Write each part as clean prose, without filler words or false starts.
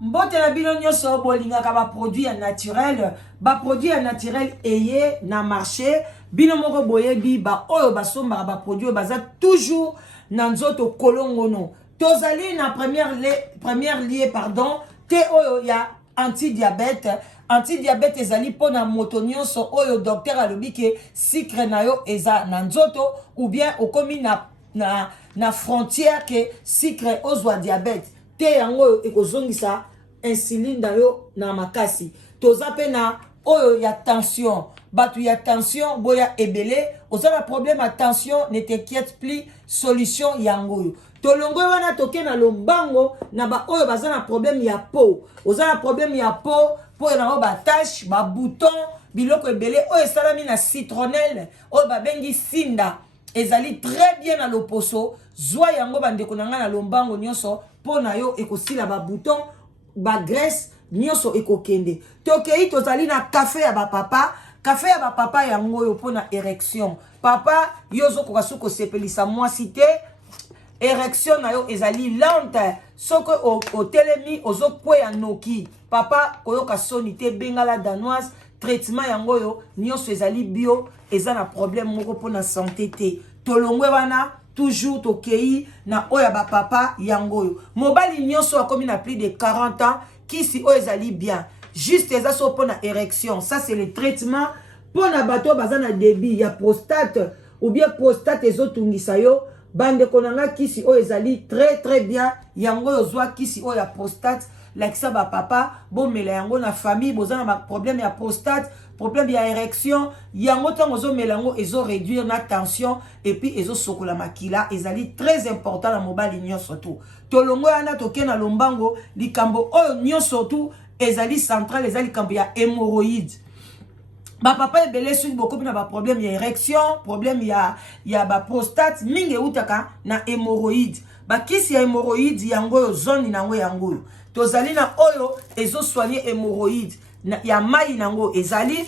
Mbote na bino nyonso bolingaka ba produit naturel, ba produit naturel eye na marché, bino moko boyebi ba oyo basomba ba produit baza toujours na nzoto kolongono. Tozali na première lié pardon, te oyo ya anti-diabète. Anti-diabète ezali pona moto nyonso oyo docteur alobi ke sucre na yo eza na nzoto ou bien okomi na frontière ke sucre ozwa diabète. Te yango ekozongisa insuline na yo na makasi. Toza pe na oyo ya tension. Batu ya tension boya ebele. Oza problème à tension, ne t'inquiète plus, solution yango. Tolongo wana toke na lombango na ba oyo baza na problème ya peau. Oza na problème ya peau, peau na ba tache, ba bouton, biloko ebele oyo salami na citronnelle, oyo ba bengi sinda. Ezali très bien na loposo. Zwa yango bandeko na nga na lombango nyonso pona yo ekosila ba bouton, ba graisse nyonso ekokende. Tokei tozali na café ya ba papa. Café ya ba papa yango yo pona érection. Papa yozo kokasu ko sepelisa mwasi te. Érection na yo ezali lente. Soko o telemi ozo kweya noki. Papa koyoka soni te bengala danoise. Traitement yango yo nyonso ezali bio. Eza na problème moko pona santé te. Tolongwe wana toujours tokei na oya ba papa yango yo. Mobali nyonso akomi na plus de 40 ans. Kisi o ezali bien. Juste eza so pona érection. Ça c'est le traitement pona bato bazana débit ya prostate ou bien prostate ezotungisa yo. Bande konanga kisi o ezali très bien. Yango yo zwa kisi o ya prostate. Lakisa ba papa bo mela yango na famille bozana ba problème ya prostate, problème ya érection. Yango tango zo melango ezo réduire na tension et puis ezo sokola makila ezali très important na mobali nyonso tout. Tolongo yana toke na lombango likambo oyo nyonso tout ezali central ezali likambo ya hémorroïde. Ba papa ebele soki beaucoup na ba problème ya érection, problème ya ba prostate mingi utaka na hémorroïde. Ba kisi ya hémorroïde yango yo zone nango yango yo. Tozali na oyo ezo soigner hémorroïde na ya mai nango ezali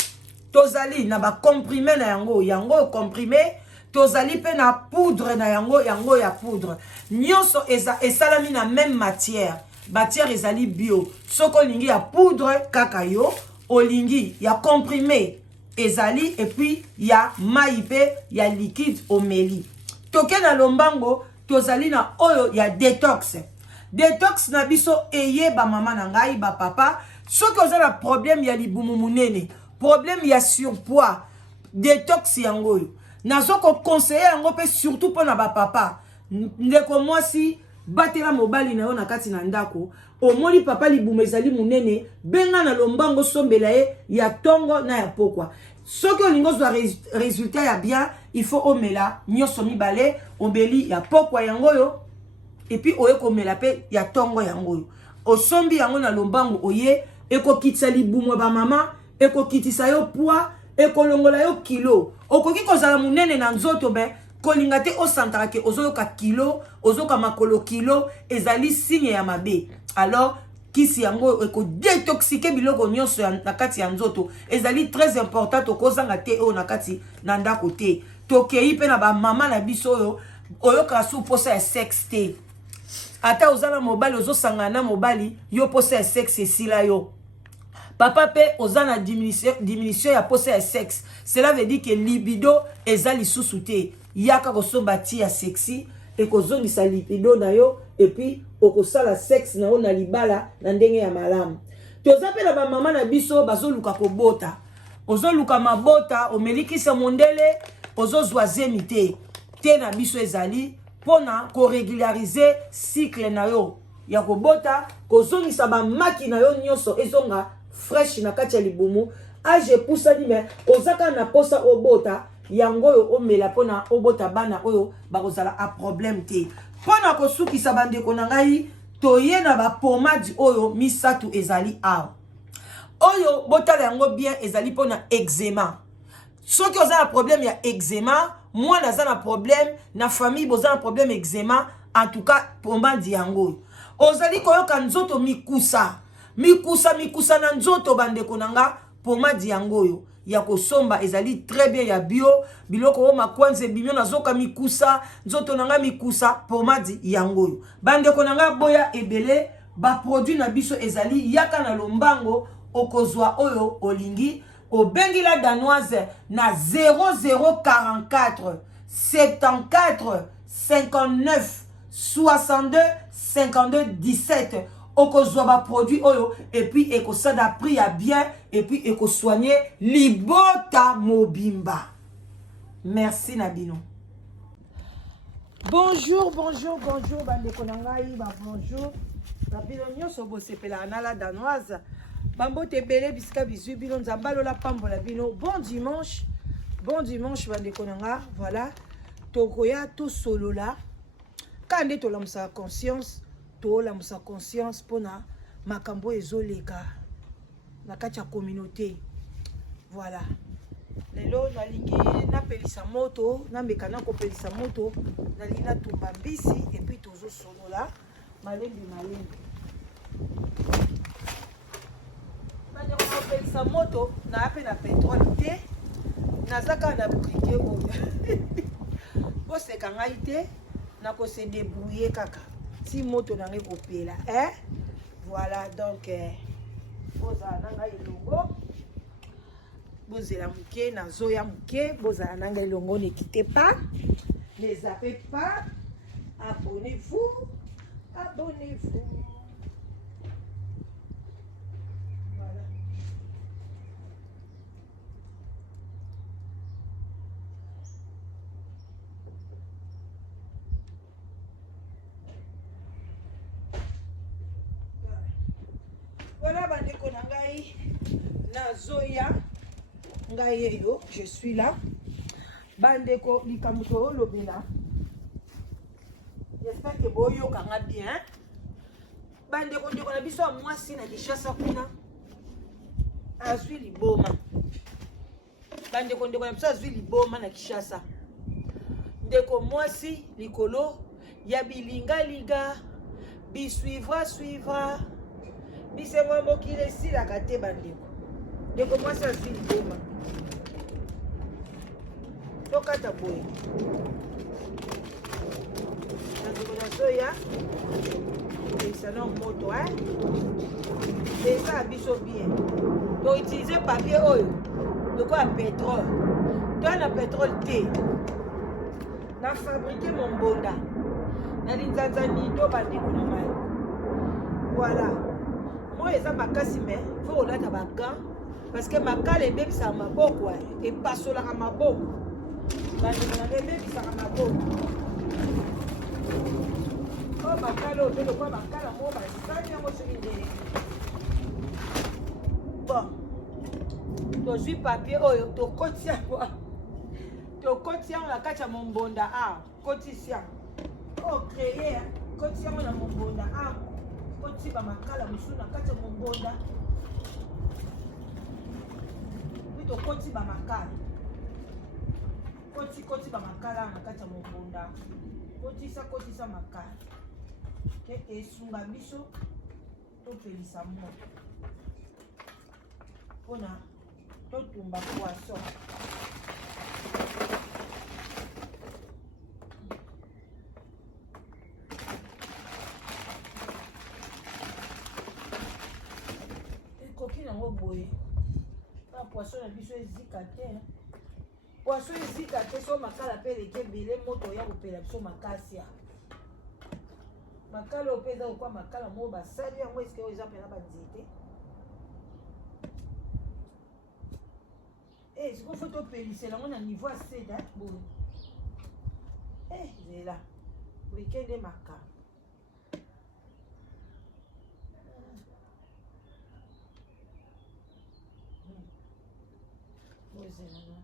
tozali na ba comprimé na yango comprimé tozali pe na poudre na yango ya poudre. Nyonso esalami na même matière ezali bio. Soko lingi ya poudre kaka yo olingi ya comprimé ezali et puis ya maïpe ya liquide omeli. Toke na lombango tozali na oyo ya détox. Détox na biso eye ba mama na ngai ba papa soki oza na problème ya libumu munene, problème ya surpoids, détox yango yo. Nazoko conseiller yango pe surtout pona ba papa. Ndeko mwasi batela mobali na yo na kati na ndako. Omoni papa libumu ezali munene, benga na lombango sombela ye ya tongo na ya pokwa. Soki olingo zwa résultat ya bien, il faut omela nyonso mibale, obeli ya pokwa yango yo et puis oye komela pe ya tongo yango yo. Osombi yango na lombango oye ekokitisa libumu ba mama, ekokitisa yo poids, ekolongola yo kilo. Okoki kozala munene na nzoto be kolinga te osantaka ke ozoyoka kilo, ozoka makolo kilo ezali signe ya mabe. Alors kisi yango eko détoxiquer biloko nyonso na kati ya nzoto ezali très important tokozanga te o na kati na ndako te. Tokei pe na ba mama na biso oyo oyoka su posa ya sexe te. Ata ozana mobali ozosanga na mobali yo posa ya sexe esila yo. Papa pe ozana diminution ya posa ya sexe. Cela veut dire que libido ezali susu te. Yaka kosomba ti ya sexy et kozongisa libido na yo et puis okosala sexe na yo na libala na ndenge ya malamu. Toza pe na ba mama na biso bazoluka kobota. Ozoluka mabota omelikisa mondele ozozwa zemi te. Te na biso ezali pona ko régulariser cycle na yo ya kobota kozongisa ba maki na yo nyonso ezonga fresh na kati ya libumu. Age pusani me ozaka na posa obota yango yo omela pona obota bana oyo bakozala a problème te. Pona kosukisa bandeko na ngai toye na ba pomade oyo misatu ezali awa. Oyo botala yango bien ezali pona eczéma. Soki oza na problème ya eczéma, moi naza na problème na famille boza na problème eczéma, en tout cas pomade yango. Ozali koyoka nzoto mikusa na nzoto bandeko nanga pomade yango yo. Ya kosomba ezali très bien ya bio biloko o makwanze bimyo nazoka mikusa nzoto nanga mikusa pomade yango yo. Bandeko nanga boya ebele ba produit na biso ezali yaka na lombango okozwa oyo olingi obengi la danoise na 0044 74 59 62 52 17 okozwa ba produit oyo et puis ekosada prix à bien et puis ekosoigner libota mobimba. Merci Nabino. Bonjour, bonjour, bonjour, bandeko na ngai, bonjour. Nabino nyonso bosepela na la danoise. Bambo tebele bisika bizu bino nzambalo la pambola bino. Bon dimanche bandeko na nga. Voilà. Tokoya to solo la. Kande to la musa conscience, to la musa conscience pona makambo ezoleka na kati ya communauté. Voilà. Lelo nalingi napelisa moto, namekana kopelisa moto, nalingi natumba mbisi et puis tozo solo la. Malembi. Bande ko pelisa moto na ape na pétrole te. Nazaka na briquet oyo. Bo se kanga ite na ko se débrouiller kaka. Si moto na nge kopela, hein? Voilà donc boza nanga elongo. Bozela muke na zoya muke, boza nanga elongo, ne quittez pas. Ne zappez pas. Abonnez-vous. Abonnez-vous. Voilà. Voilà, bandeko na ngai na zoya ngai yo, je suis là. Bandeko likamuto lobela. J'espère que boyo kanga bien. Bandeko ndeko na biso mwasi na Kishasa kuna. Azwi liboma. Bandeko ndeko na biso azwi liboma na Kishasa. Ndeko mwasi likolo ya bilinga liga suivra bisengo mokile sila kate bandeko. Ndeko mwasi azwi liboma. Tokata boye. Soya et ça non moto hein c'est ça biso bien pour utiliser papier oil de quoi pétrole toi na pétrole T na fabriquer mon bonda na linzanza nido bandeko na mai voilà moi eza makasi mais faut olata ba gants parce que makala ebebisa maboko et pasola ka maboko bandeko na ebebisa ka maboko. Bakalo de quoi bakala mo ba sani yango soki bon tozwi papier oyo tokotia kwa tokotia na kati ya mombonda kotisia o créer kotia na mombonda koti ba makala musu na kati ya mombonda to koti ba makala koti ba makala na kati ya mombonda kotisa makala ke esunga biso topelisa moto mpona totumba poisson. Ekoki nango boye na poisson na biso ezika te. Poisson ezika te so makala mpe eleki ebele moto ya kopela biso makasi ya makala opeza okwa makala mo basali yango eske oyo eza mpena banzete siko fo topelisela yango na niveau ya seda boye zela wikende makala ozelana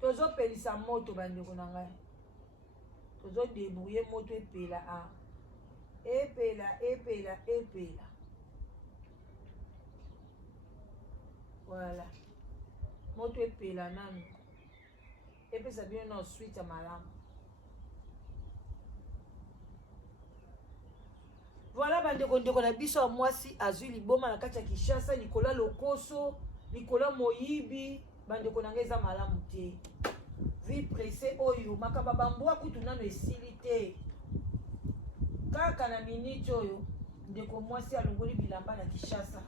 tozo pelisa moto bandeko na ngai tozo débrouiller moto epela epela voilà moto epela nanu epesa bino na suite ya malamu. Voilà bandeko ndeko na biso ya mwasi azwi liboma na kati ya Kishasa Nicolas Lokoso Nicolas Moyibi bandeko na ngai eza malamu te. vie pressée oyo makaba bambwa kutu nano esili te kaka na minute oyo ndeko mwasi alongoli bilamba na Kinshasa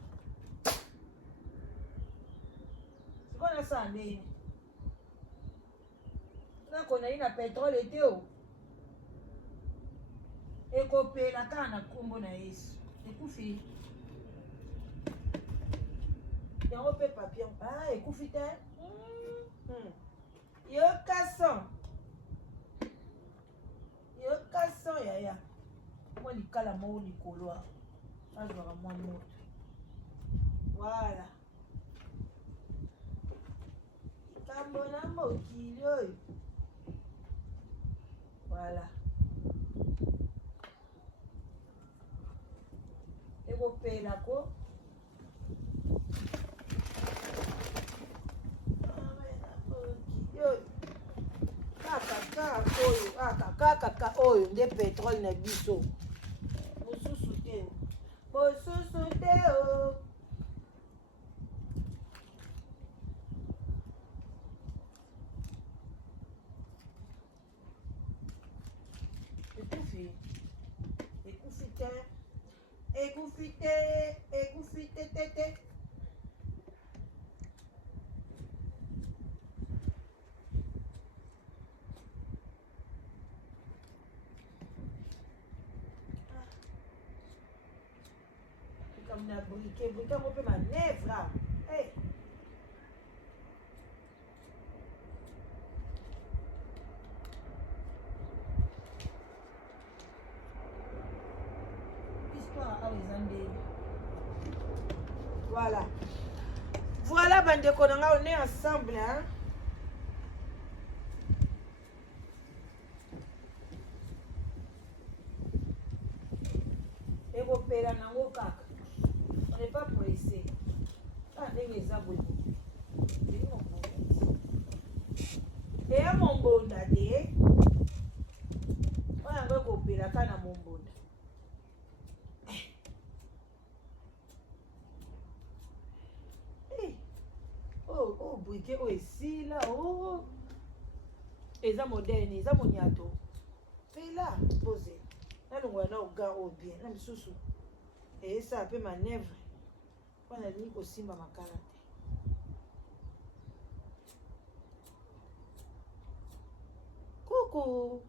sikona saa ndeni nakona ina petrole te o ekopela kaka na nkombo na Yesu ekufi yango mpe papier ekufi te yo kason yaya mwa likala moko likolo azwaka mwa moto voilà likambo na mokili oyo voilà ekopelako kaka oyo nde petrole na biso mosusu te o ekufi te na briquet mo pe manevra histoire awa eza ndenge voilà bandeko na nga on est ensemble hein ekopela nango kaka on n'est pas pressé. Ah, les abonnés. Et à mon bonda, on a recoupé la canne à mon bonda. Oh, briquet, oh, ici, là, oh. Et ça, moderne, et ça, mon yato. Fais là, posez. Là, nous voilà au gars, oh, bien. Là, sous. Et ça, peut manœuvre. On a dit aussi ma makala te coucou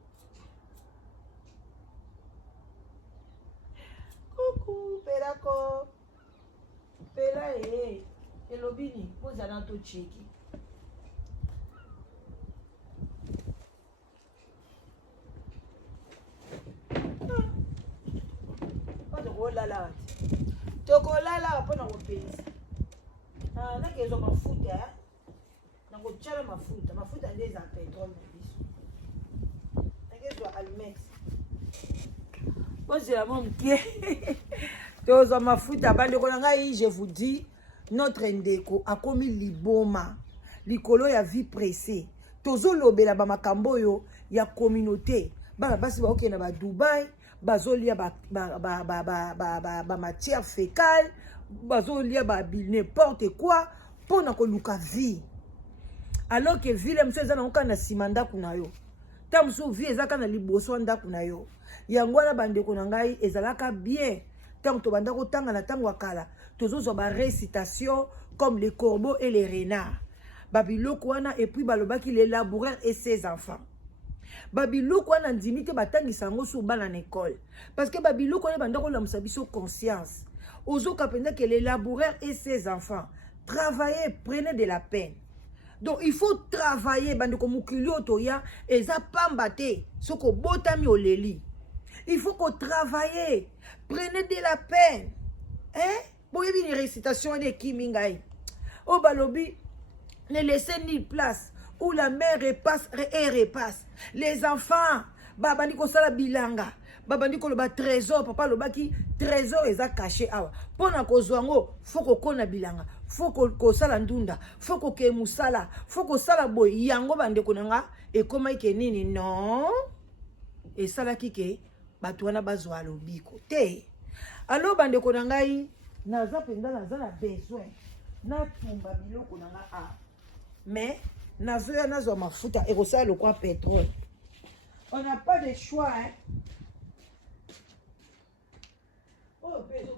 pelako pela elobini ozala to cheki tokolala tokolala mpona kopesa nakezwa mafuta nakotyala mafuta nde eza petrole na biso nakezwa almex bozela mo mokie tozwa mafuta bandeko na ngai je vous dis notre ndeko akomi liboma likolo ya vie pressée tozolobela bamakambo oyo ya communauté bana basi baokende ba Dubai bazolia ba matière fécale bazolia ba n'importe quoi pona koluka vie alors que vie mso eza na na simanda kuna yo tamso vie eza kana liboso ndako na yo yango wana bandeko na ngai ezalaka bien tant to banda ko tanga na tango akala tozozo ba récitation comme les corbeaux et les renards babiloko wana et puis balobaki les laboureurs et ses enfants babiloko wana ndimite batangisa yango sur bana na école parce que babiloko wana banda ko lamusa biso conscience ozoka penda que les laboureurs et ses enfants travaillez, prenez de la peine. Donc il faut travailler bandeko mukili otoya eza pambate soko botami oleli. Il faut qu'on travaille, prenez de la peine. Hein? Bon, il y a une récitation de Kimingaï. Au balobi, ne laissez ni place où la mère repasse et repasse. Les enfants, babandi ko sala bilanga, babandi ko loba trésor, papa loba ki trésor eza caché awa. Pona ko zwango, faut ko kona bilanga, faut ko sala ndunda, faut ko ke musala, faut ko sala boy yango bande ko nanga e koma ke nini non? Et sala kike bato wana bazwa lobiko te. Alors bandeko na ngai naza penda naza na besoin na tumba biloko na nga a. Mais nazoya nazwa mafuta ekosala lokwa pétrole. On n'a pas de choix, hein. Oh, bien sûr.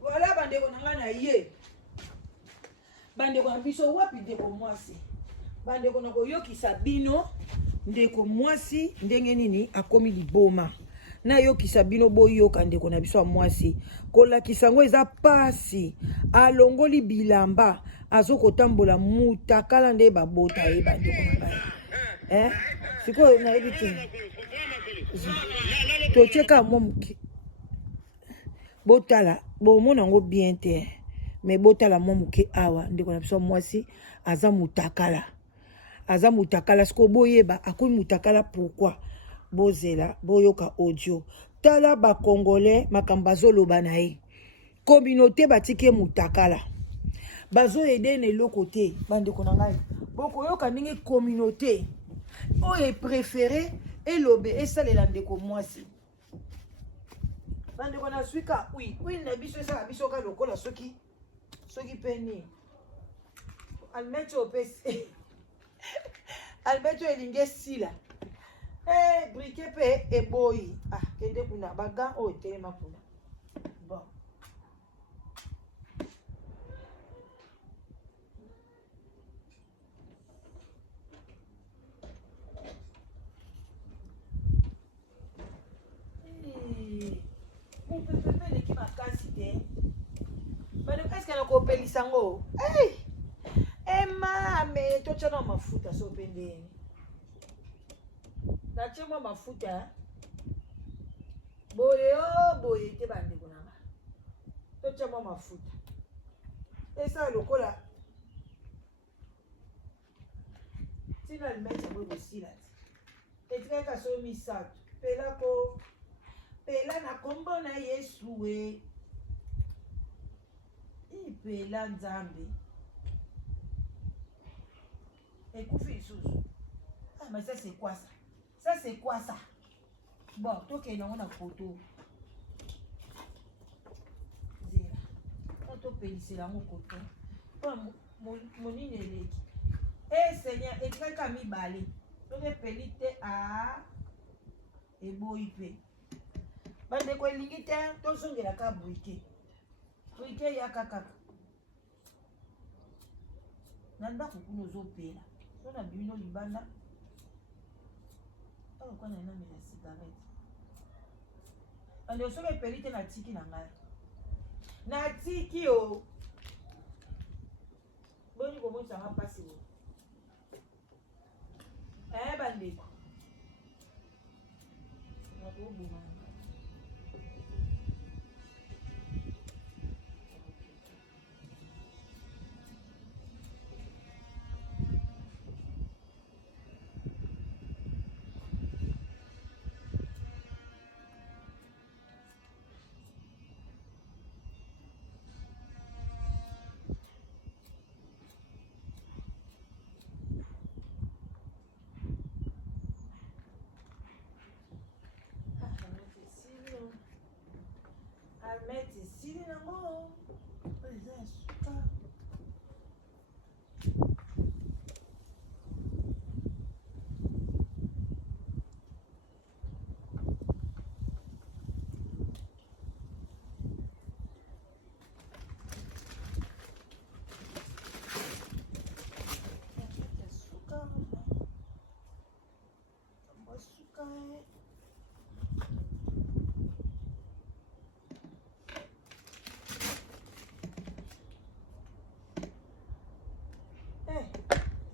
Voilà, bandeko nanga na ye. Bandeko na biso wapi ndeko mwasi. Bandeko na koyokisa bino ndeko mwasi ndenge nini akomi liboma. Na yokisa bino boyoka ndeko na biso mwasi. Kolakisa ngo eza pasi. Alongoli bilamba azokotambola mutakala nde babota ye bandeko na ngai. Siko na ebiti. Tocheka momuki. Botala bomona ngo bien te mais botala momuke awa ndeko na biso mwasi aza mutakala siko boyeba akomi mutakala pourquoi bozela boyoka audio tala ba congolais makambo azoloba na ye communauté batike mutakala bazo aider ne loko te bandeko na ngai bokoyoka ndenge communauté oyo préféré elobe esalela ndeko mwasi. Bandeko na swika oui na biso esala biso ka lokola soki peni almeto opesi almeto elinge sila briquet pe eboyi kende kuna baga oyo telema kuna bon qui m'a cassé. Mais qu'est-ce qu'elle a coupé les sango? Hey! Emma, mais toi tu as ma fouta so pende. Na chema ma fouta. Boye te bande konanga. Toi tu as ma fouta. Et ça le cola. Si la mettre au aussi là. Et tu as so mi ça. Pela ko pela na kombo na Yesu we. Pela nzambe. Ekufi isusu. Ah mais ça c'est quoi ça? Ça c'est quoi ça? Bon, toi qui est on a photo. Zera. On te paye c'est là mon coton. Mon ineleki. Eh Seigneur, et quelqu'un mi balé. Donc pelite a eboipe. Bande ko lingite to songela ka buike. Buike ya kaka. Nanda kukuno zopela. Sona bino libanda. Oh kwa na mena cigarette. Ande osobe pelite na tiki na ngai. Na tiki o. Boni ko mo tsanga pasi o. Bandeko. Na ko buma. Almete sili nango. Eza suka.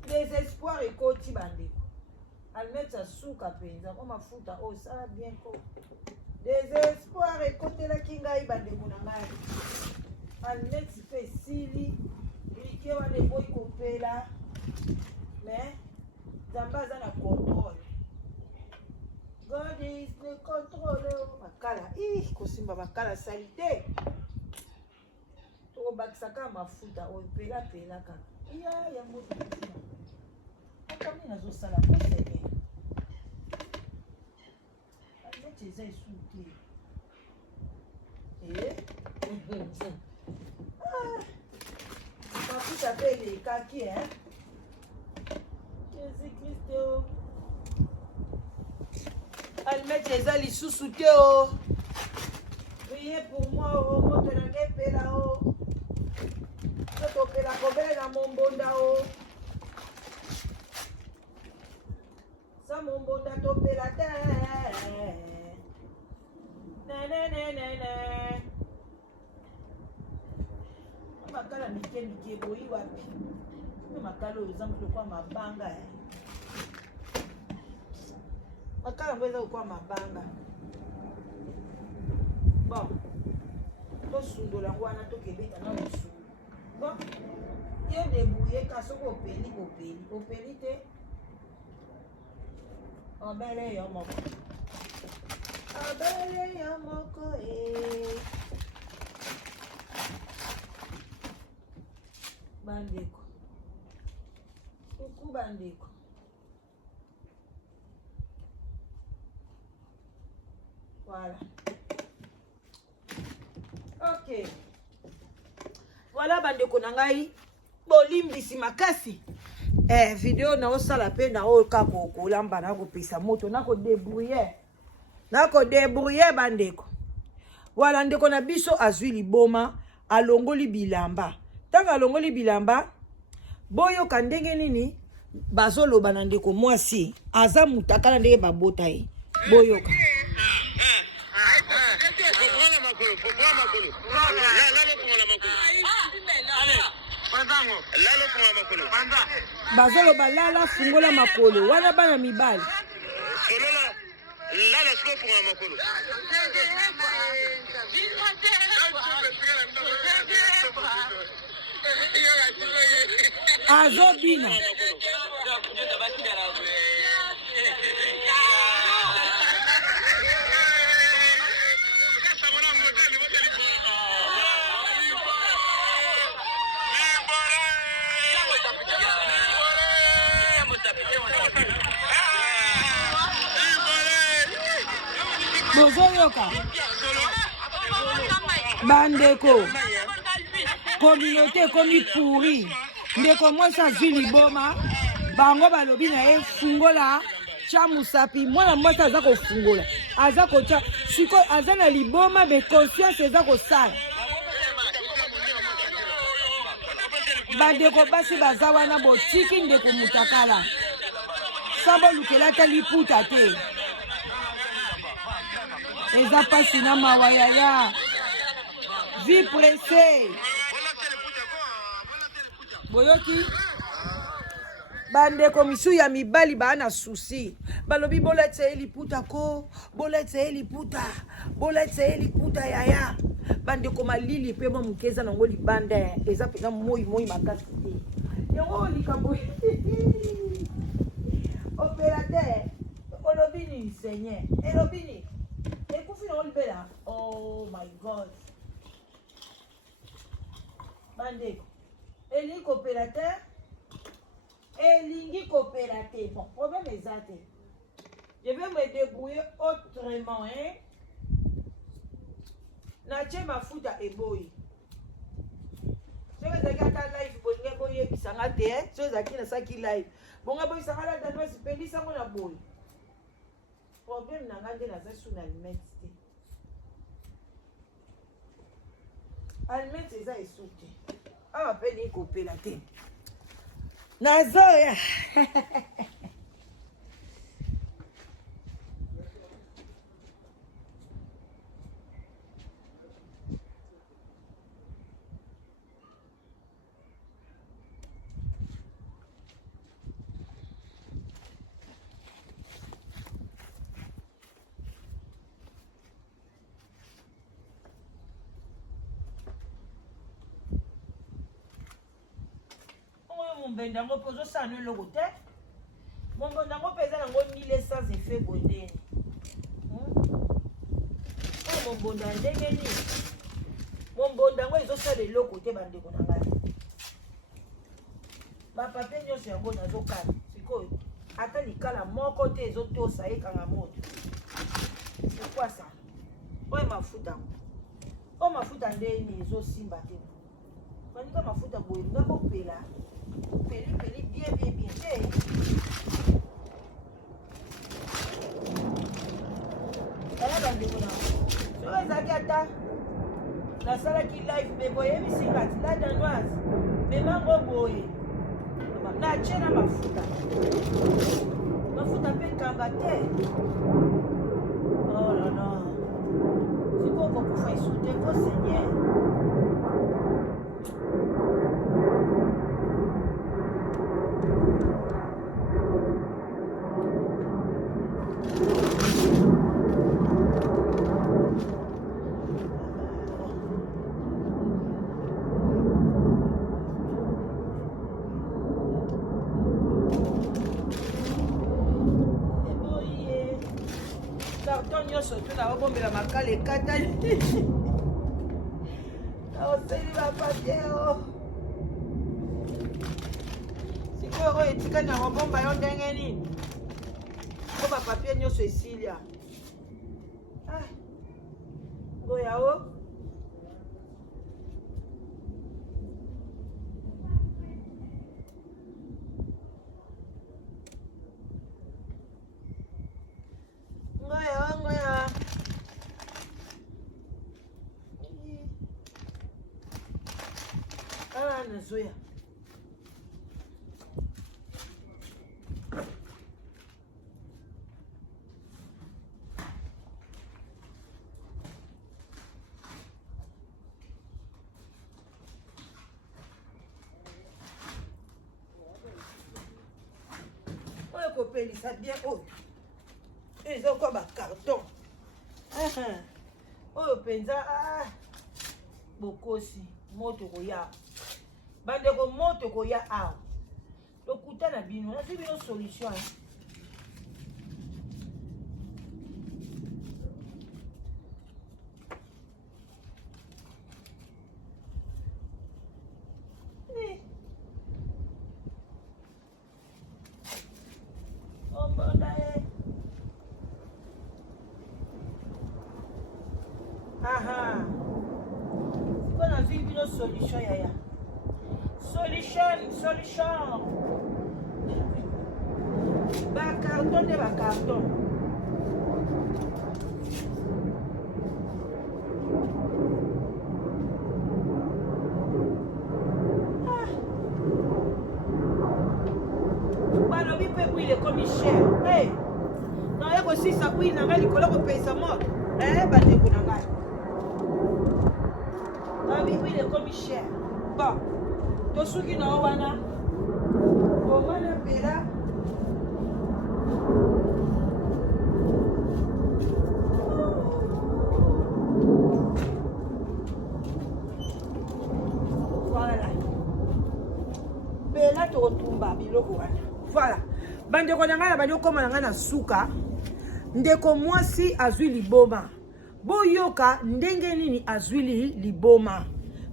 Désespoir et koti bandeko. Almete sa suka penza kwa mafuta o ça bien ko. Désespoir et kote la kinga ibandeko na ngai. Almete pe sili brike wane boy kopela. Mais zamba za na contrôle. God is the controller. Makala. Ih, kosimba makala salite. To bakisaka mafuta o pela ka. Ya moto. Kama nazo sala ko sebe. Ande cheza isuti. Mafuta pele kaki Jésus Christ. Almette les ali sous-souté Priez pour moi moto na ngepela Toto pela kobele na mombonda Sa mombonda to pela te Ne makala mike boyi wapi makala exemple kwa mabanga makala ngweza kwa mabanga bon to sundola ngwana to kebeta na musu bon yo debouiller kasoko opeli te obele yo moko bandeko coucou bandeko voilà ok voilà bandeko na ngai bolimbisi makasi video na osala pe na oka kolamba na kopesa moto na ko débrouiller bandeko voilà ndeko na biso azwi liboma alongoli bilamba tanga alongoli bilamba boyoka ndenge nini bazoloba na ndeko mwasi aza mutakala ndenge babota ye boyoka bazoloba lala fungola makolo wana bana mibali lala siko fungola makolo azobina bozoyoka bandeko communauté komi pourri ndeko mwasi azwi liboma bango balobi na ye fungola tya musapi mwana mwasi aza kofungola aza kotya siko aza na liboma be conscience eza kosala bandeko basi baza wana botiki ndeko mutakala sa bolukela te liputa te eza pasi na mawa yaya vie pressée boyoki bandeko misu ya mibali baa na susi balobi boletse ye liputa ko boletse ye liputa yaya bandeko malili mpe mwa moke eza nango libanda eza mpenza moi makasi te yango likambo opérateur olobi nini seigneur elobi nini ekufi nango libela oh my god bandeko elingi coopérateur elingi coopérateur bon problème eza te je vais me débrouiller autrement natie mafuta eboyi soki ezalaki ata live bolingi boyebisanga te soki ezalaki nasaki live bonga boyisanga la danoise pendisango na boyi problème nanga nde naza su na almete te almete eza esu te awa mpe ni kopela te nazoya mombenda ngo mpo ozosala no eloko te mombenda ngo mpe eza nango 1000 sans effet bondeni mombonda ndenge nini mombonda ngo ezosala eloko te bandeko na ngai bapapie nyonso yango nazokana sikoyo ata likala moko te ezotosa ekanga moto pourquoi ça oyo mafuta o mafuta ndeni ezosimba te banika mafuta boye nga kopela peli bien te ala bandeko na soki ezalaki ata nasalaki live me boyebisinga ti la danoise memango boye natie na mafuta mpe ekanga te oh là là sikoyo kokufa esute ko seigneur surtout na obombela makala ekatani naoseli bapapie o sikoyo oyo etikali na kobomba yo ndenge nini po bapapie nyonso esilia ngoya o nazoya oyo kopelisa bien oyo ezokuwa bacarton oyo mpenza bokosi moto koya bandeko moto koya awa lokuta na bino nazwi bino solution siko nazwi bino solution yaya solution bacarton nde bacarton balobi mpe bwile ekomi cher naye kosisa bwile na ngai likolo kopesa moto bandeko na ngai balobi bwile ekomi cher bon tosuki na o wana omwana pela voilà pela tokotumba biloko wana voilà bandeko na ngai na bandi okoma na ngai na suka ndeko mwasi azwi liboma boyoka ndenge nini azwi liboma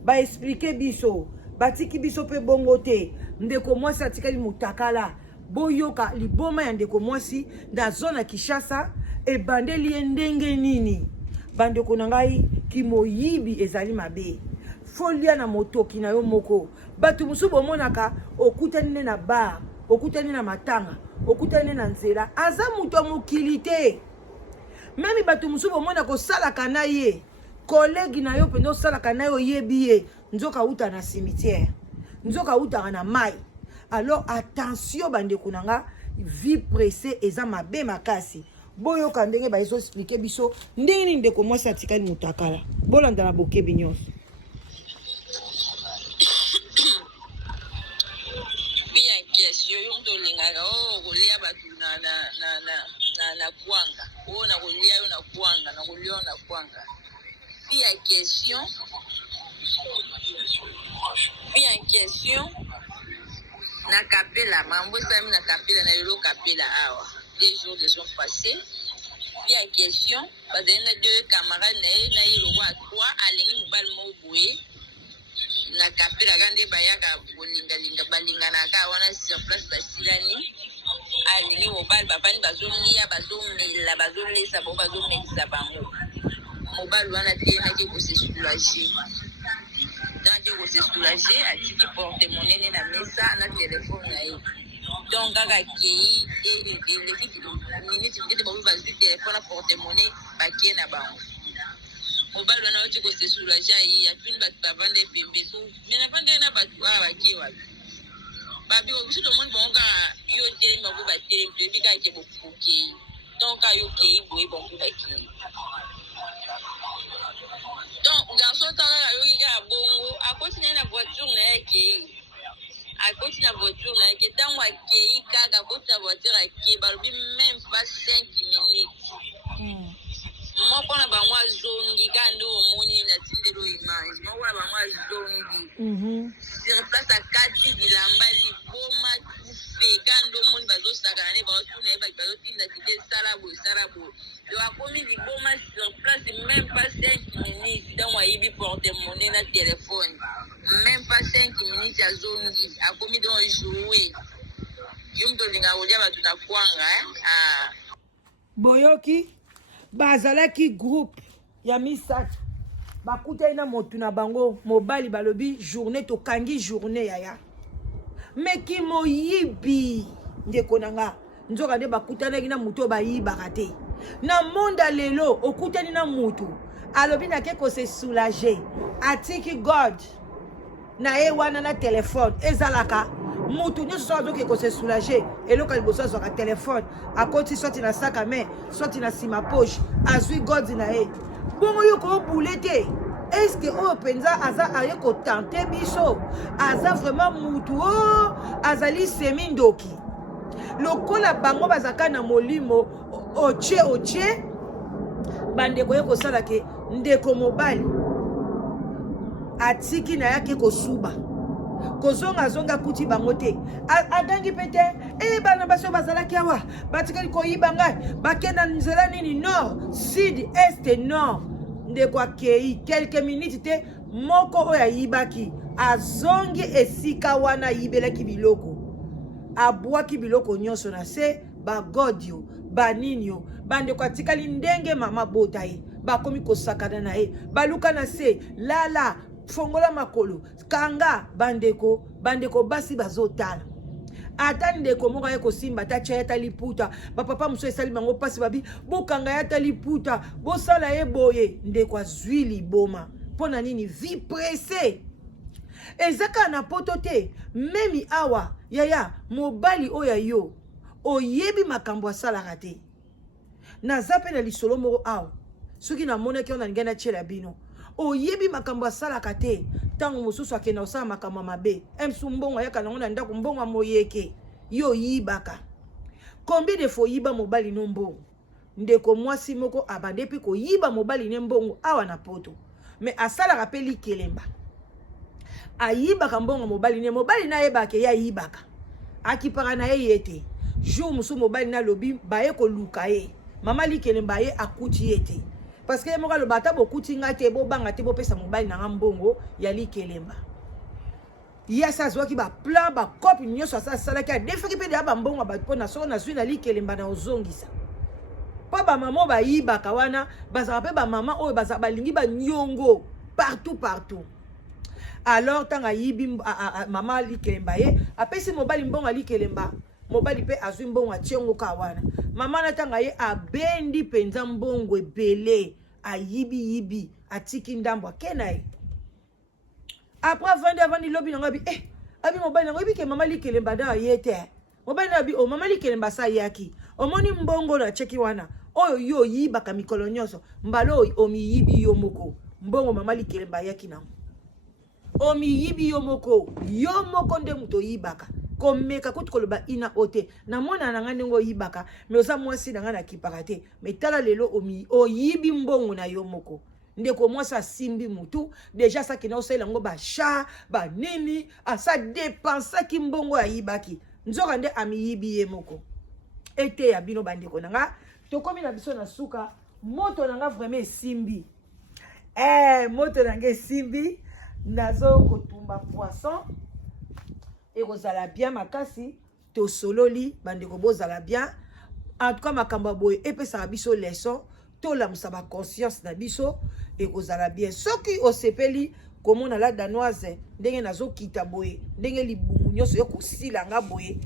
baexplike biso batiki biso pe bongo te ndeko mwasi atikali mutakala boyoka liboma ya ndeko mwasi na zona Kishasa ebandeli ye ndenge nini bandeko na ngai kimoyibi ezali mabe folia na motoki na yo moko batu musu bomonaka okutani na bar okutani na matanga okutani na nzela aza muto mokili te memi batu musu bomona kosalaka na ye kolegi na yo pendo salaka na yo yebi ye nzoka uta na cimetière nzoka uta na mai alors attention bandeko nanga vie pressée eza mabe makasi boyoka ndenge ba eso expliquer biso ndenge nini ndeko mwasi atikali mutakala bolanda na bokebi nyonso bien question yo ndolingaka kolia batu na kwanga o na kolia yo na kwanga na kolia na kwanga bien question na kapela mambo sami na kapela na lelo kapela awa 2 jours de sont passés puis à question parce que na deux camarades na yelo kwa trois alingi mobali mo boye na kapela gande bayaka bolinga balinga na ka wana sur place basilani alingi mobali babani bazolia bazomela bazolesa bo bazomelisa bango mobali wana te na ke ko se soulager tant que ko se soulager atiki porte-monnaie na mesa na téléphone na ye donc kaka kei et l'équipe minute qui était bon va sur téléphone porte-monnaie paquet na bango mobali wana oti ko se soulager yi apini batu bavande pembe so mais na vande na batu baki wapi babi obiso to monde bonga yo tele mabo ba tele depuis ka ke bokuke donc ayo kei boy bon ba ki donc garçon tala yo ka bongo akoti na voiture na yake akoti na voiture na yake tango akei kaka akoti na voiture yake balobi même pas 5 minutes moko na bango azongi kando omoni na tindelo image moko na bango azongi sur place akati bilamba liboma kufe kando omoni bazosakana ne baotuna ye bazotinda tide salabo yo akomi liboma sur place même pas 5 minutes ntango ayibi porte-monnaie na téléphone même pas 5 minutes azongi akomi don joue yo mutu olinga kolia bato na kwanga boyoki bazalaki groupe ya misato bakutaki na motu na bango mobali balobi journée tokangi journée yaya meki moyibi ndeko nanga nzoka nde bakutanaki na motu oyo bayibaka te na monda lelo okutani na motu alobi nake kose soulager atiki god na ye wana na telefone ezalaka mutu nyonso so azoki kose soulager eloko ya liboso azwaka telefone akoti soti na sac à main soti na nsima poche azwi god na ye bongo yo koobule te eske oyo mpenza aza aye kotante biso aza vraiment mutu o azali semi ndoki lokola bango bazaka na molimo otie bandeko ye kosala ke ndeko mobali atiki na yake kosuba kozonga kuti bango te adangi pete bana baso bazalaki awa batikali koyiba ngai bakenda nzela nini nord sud est nord ndeko akei quelques minutes te moko oyo ayibaki azongi esika wana ayibelaki biloko abwaki biloko nyonso na se bagodio baninio bandeko atikali ndenge mama bota ye bakomi kosakana na ye baluka na se lala fongola makolo kanga bandeko basi bazotala ata ndeko moko ye kosimba ta cha ta liputa bapapa muso esali bango pasi babi bokanga ya ta liputa bosala ye boye ndeko azwi liboma pona nini vie pressée ezaka na poto te memi awa yaya mobali oya yo oyebi makambo asalaka te naza pe na lisolo moko awa soki namonaki yo na lingai natiela bino oyebi makambo asalaka te ntango mosusu akenda osala makambo mabe emsu mbongo ayaka nango na ndako mbongo moyeke yo yibaka combien de fois yiba mobali no mbongo ndeko mwasi moko abande pe koyiba mobali ne mbongo awa na poto me asalaka pe likelemba ayibaka mbongo mobali na yebake ya yibaka akipaka na ye yete jour musu mobali na lobi baye koluka ye mama likelemba ye akuti yete parce que moka lo bata bokuti ngate bo banga te bo pesa mobali na mbongo ya likelemba ya sa zwaki ba plan ba copie nyoso sa salaki a defaki pe de ba mbongo ba pona so na zwi na likelemba na ozongisa pa ba mama ba yibaka wana bazaka pe ba mama oyo bazaka balingi ba nyongo partout alors tanga yibi mama likelemba ye apesi mobali mbongo likelemba mobali pe azwi mbongo ationgo ka wana mama na tanga ye abendi penza mbongo ebele ayibi atiki ndambo akena ye après vandi lobi na ngabi abi mobali na ngobi ke mama likelemba da yete mobali na bi o mama likelemba sa yaki omoni mbongo na cheki wana oyo yo yibaka mikolo nyonso mbalo omi yibi yo moko mbongo mama likelemba yaki na omi yibi yo moko nde muto yibaka komeka kuti koloba ina ote na mona na ngane ngo yibaka me oza mwasi na ngana kipaka te me tala lelo oyibi mbongo na yo moko ndeko mwasi asimbi mutu deja saki na osela ngo ba sha ba nini asa dépensa ki mbongo ya yibaki nzoka nde ami yibi ye moko ete ya bino bandeko nanga tokomi na biso na suka moto nanga vraiment esimbi moto nanga esimbi nazo kotumba poisson ekozala bien makasi tosololi bandeko bozala bien en tout cas makambo boye epesaka biso leçon tolamusa ba conscience na biso ekozala bien soki osepeli komona la danoise ndenge nazokita boye ndenge libumu nyonso yo kosila nga boye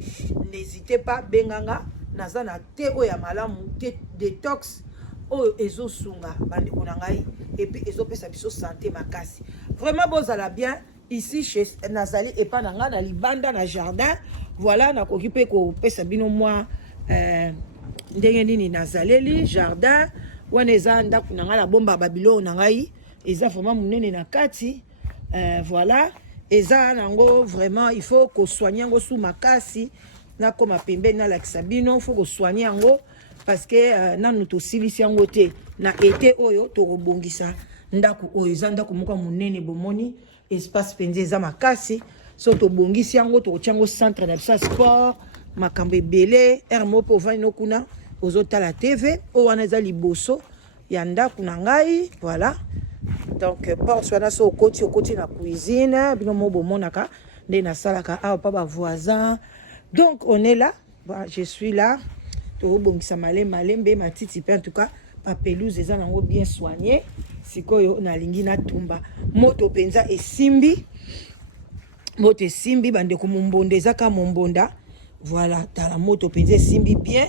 n'hésitez pas benganga naza na te oyo ya malamu te détox oyo ezosunga bandeko na ngai epi ezopesa biso santé makasi vraiment bozala bien ici chez nazali epa na nga na libanda na jardin voilà nakoki mpe kopesa bino mwa ndenge nini nazaleli jardin wana eza ndako na ngai na bomba babilo na ngai eza vraiment monene na kati voilà eza nango vraiment il faut kosoigner yango sous makasi nakoma pembeni nalakisa bino il faut kosoigner yango parce que nanu tosilisi yango te na été oyo tokobongisa ndako oyo eza ndako moko monene bomoni espace penze eza makasi so tobongisi yango tokotia yango centre na biso sport makambo ebele aire moko ovandi no kuna ozotala tv oyo wana eza liboso ya ndako na ngai voilà donc porte wana so okoti na cuisine bino mo bomonaka nde nasalaka awa pa bavoisin donc on est là je suis là tobongisa malembe matiti pe en tout cas pa pelouse eza nango bien soigné sikoyo nalingi natumba moto penza esimbi bandeko mombonda eza ka mombonda voilà tala moto penza esimbi bien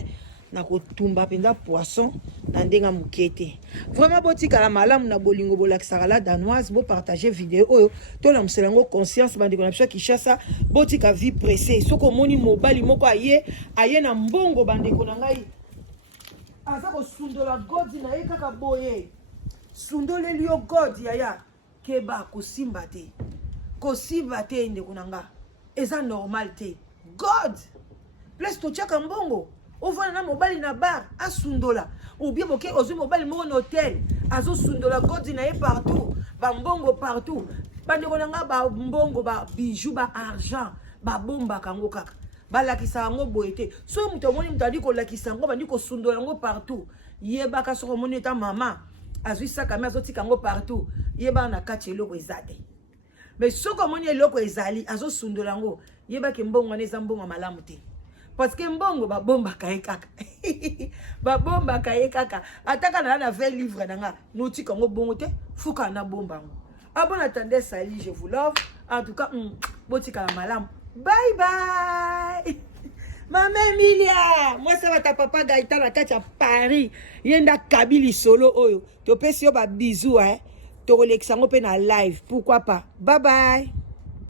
na kotumba penza poisson na ndenga mukete vraiment botikala malamu na bolingo bolakisaka la danoise bo partager vidéo oyo to na muselango conscience bandeko na biso Kinshasa botika vie pressée soko moni mobali moko aye na mbongo bandeko na ngai aza kosundola godi na ye kaka boye sundoleli yo godi yaya keba kosimba te ndeko na nga eza normal te god place totiaka mbongo ovana na mobali na bar asundola ou bien boke ozwi mobali moko na hotel azosundola godi na ye partout bambongo partout bandeko na nga bambongo babijou baargent babombaka yango kaka balakisa yango boye te so moto omoni moto adi kolakisa yango bandi kosundola yango partout yebaka soko omoni eta mama azwi sakame azotika yango partout yebaka na kati eloko eza te mais soko omoni eloko ezali azosundola yango yebaki mbongo wana eza mbongo malamu te parce que mbongo babombaka ye kaka ataka na 20 livres nanga notika yango bongo te fuka na bomba yango abon attendez sali je vous love en tout cas botika la malamu bye bye Maman Emilia moi ça va ta papa Gaïta na kati ya Paris yenda kabili solo oyo to pesi yo ba bisous to relexango pe na live pourquoi pas bye bye.